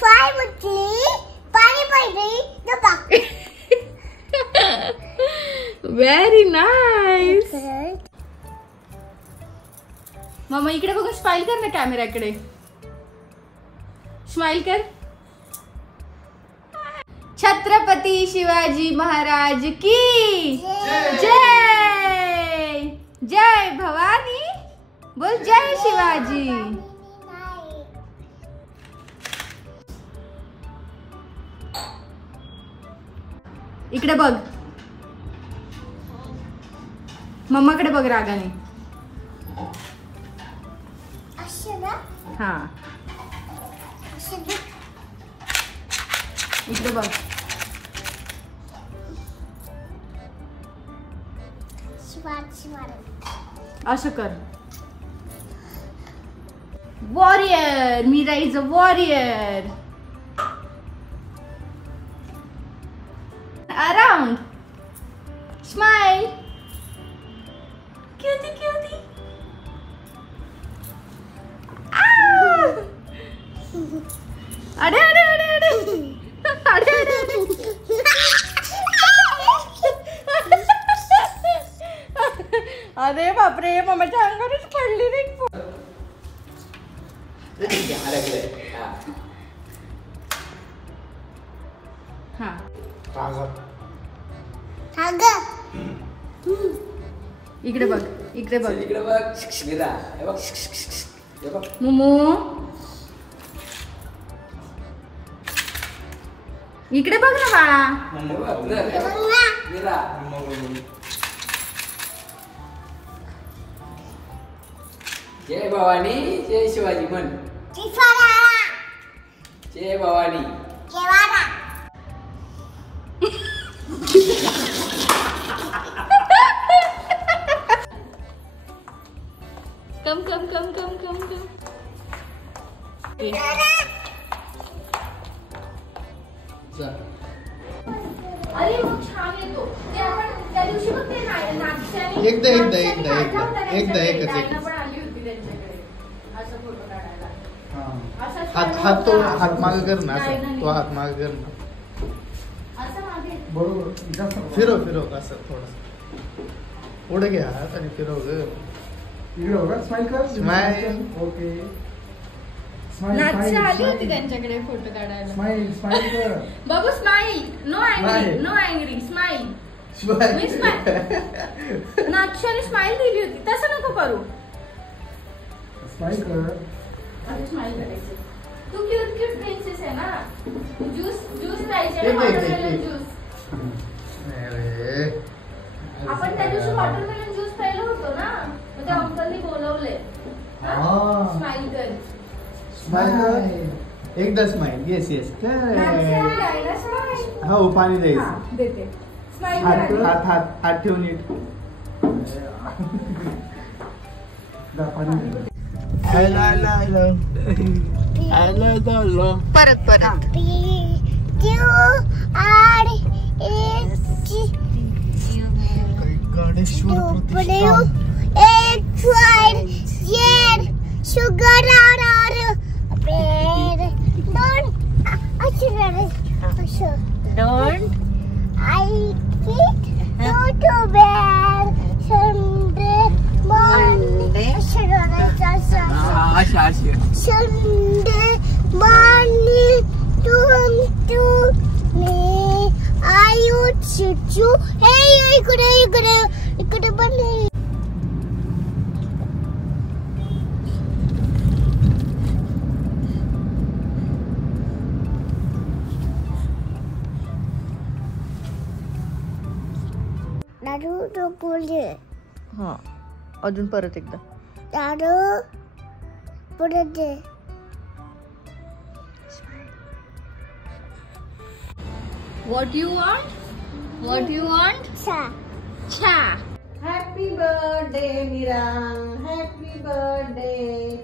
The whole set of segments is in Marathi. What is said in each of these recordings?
फ्राय उठली, पाणी पडली, डबा. Very nice. मामा इकडे बघ, स्माइल कर ना कॅमेराकडे. स्माइल कर. छत्रपती शिवाजी महाराज की जय. जय भवानी. बोल जय शिवाजी. इकडे बघ, मम्माकडे बघ रागाने. हा इकडे बघ. असं कर. Warrior. Meera is a warrior. Around. Smile. Cutie cutie. अरे अरे अरे अरे अरे अरे. अरे बापरे, मम्माच्या अंगावरच पडली रे. हा इकडे बघ, इकडे बघ, इकडे बघ. मीरा हे बघ, हे बघ. मोमो इकडे बघ ना बाळा. मीरा जय भवानी जय शिवाजी म्हण. जय भवानी. कम कम कम कम कम कम. अरे मग छान येतो ते. आपण त्या दिवशी बघ ते नागशाने एकदा एकच पण आली होती त्यांच्याकडे असं फोटो काढायला. हात मागे कर ना. तो हात मागे कर ना. असं मागे बरोबर. फिरव असं थोडं. पुढे घ्या हात आणि फिरव ग. स्माइल कर. स्माइल. ओके. नागशा आली होती त्यांच्याकडे फोटो काढायला. स्माइल कर बाबू. स्माइल. No angry. स्माइल. मी स्माइल. नागशाने स्माइल दिली होती. तसं नको करू. स्माइल कर. अरे स्माइल करायचं. तू क्यूट प्रिन्सेस आहे ना. ज्यूस प्यायचे ना, वॉटरमेलन ज्यूस. आपण त्या दिवशी वॉटरमेलन ज्यूस प्यायला होतो ना, मग त्या अंकलनी बोलवले. स्माइल कर. स्माइल. एकदा स्माइल. येस हो. पाणी द्यायचं. देते. स्माइल. हात ठेवून नीट. परत Don't I eat to bed Sunday morning. Sunday morning to me. I would shoot you. Hey, इकडे पण. दारू बोलले. हा अजून परत एकदा. दारू परत दे. What you want? What you want? Cha. Happy birthday Meera. Happy birthday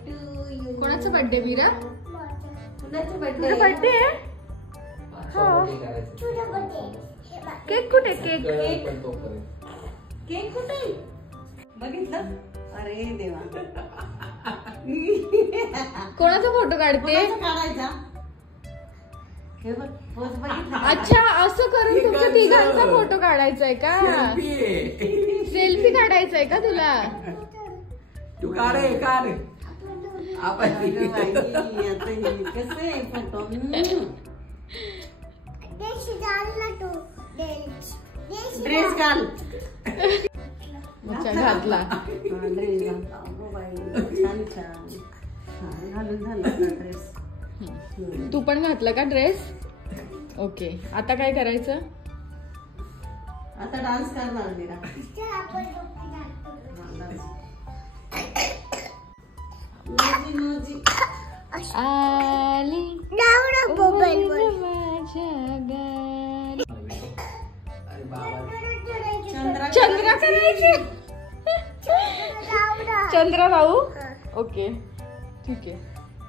to you. कोणाचा बर्थडे मीरा? कुणाचा बर्थडे? तुझा बर्थडे आहे? केक कुठे? केक कुठे? बघितलं? अरे देवा. कोणाचा फोटो काढते? काढायचा. हे बघ, पोच बघितला. अच्छा, असं करून तुमच्या तिघांचा फोटो काढायचा आहे का? सेल्फी काढायचा आहे का तुला? तू काढ काढ आपण अगं बाई, आता हे कसं आहे फोटो? ड्रेस घाल. अच्छा, घातला. ड्रेस घाल. अगं बाई, छान छान. हा, घालून झाला ड्रेस. तू पण घातला का ड्रेस? ओके, आता काय करायचं? आता डान्स करणार मीरा. नोजी. आली मोबाईल माझ्या गाली. अरे बाबा चंद्रा करायची. चंद्रा राहू. ओके, ठीक आहे.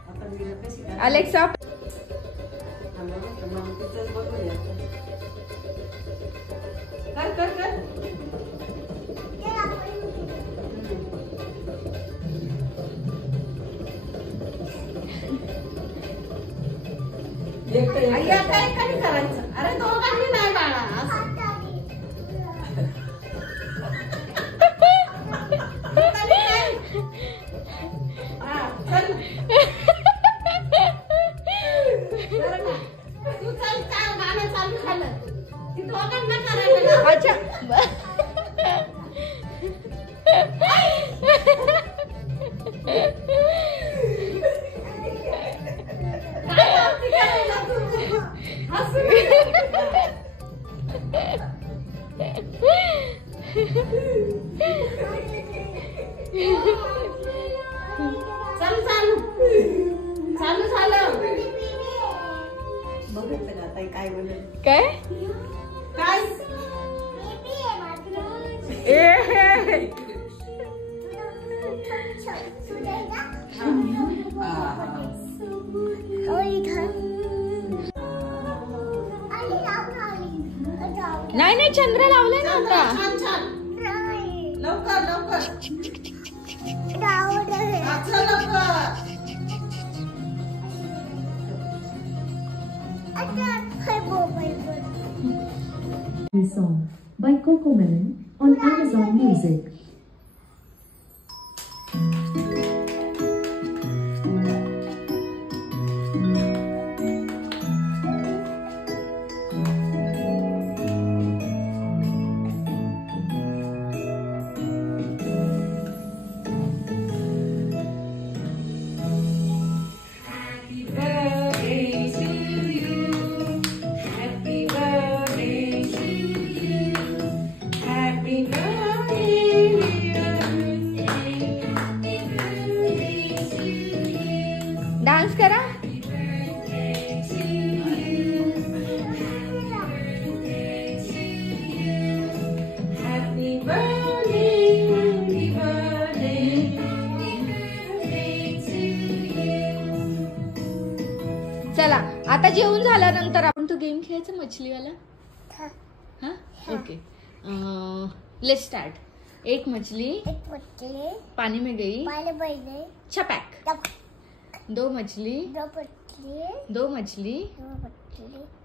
आता मीरा कशी करणार? अलेक्सा, तिचंच बघूया. कर कर कर. आई, आता एकाने करायचं. अरे दोघांनी नाही बाळा. असं. एकाने नाही. हा, चल. बरं का? तू चल, गाणं चालू झालं की दोघांना करायचं ना. अच्छा. काय करते करायला तू? हसू नका. चल चालू झालं. बघितलं का ताई काय बोलत? काय? काय? नाही नाही, चंद्र लावलाय ना आता. छान छान. लवकर लवकर. वाचलं लवकर. This song by Coco Melon on Amazon Music. Happy birthday to you. Happy birthday to you. Happy birthday, dear birthday. Happy birthday to you. Dance करा. Happy birthday to you. Happy birthday, happy birthday, happy birthday to you. चला, आता जेवून झाल्यानंतर आपण तो गेम खेळायचा मछलीवाला. हा, ओके. Let's start. एक मछली पानी में गई, छपैक. दो मछली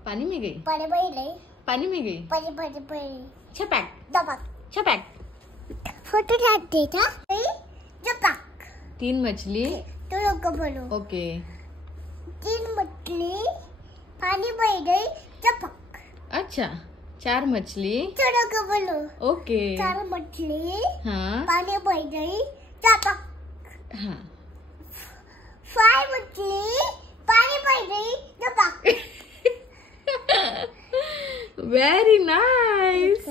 पानी में गई, पानी में गई, छपैक छपैक. फोटो देता तीन मछली. तो लोग बोलो. ओके. 3 मछली पानी में गई चपक. अच्छा, 4 मछली. तो लोग बोलो. ओके. 4 मछली हाँ पानी में गई चपक. हाँ. 5 मछली पानी में गई चपक. Very nice.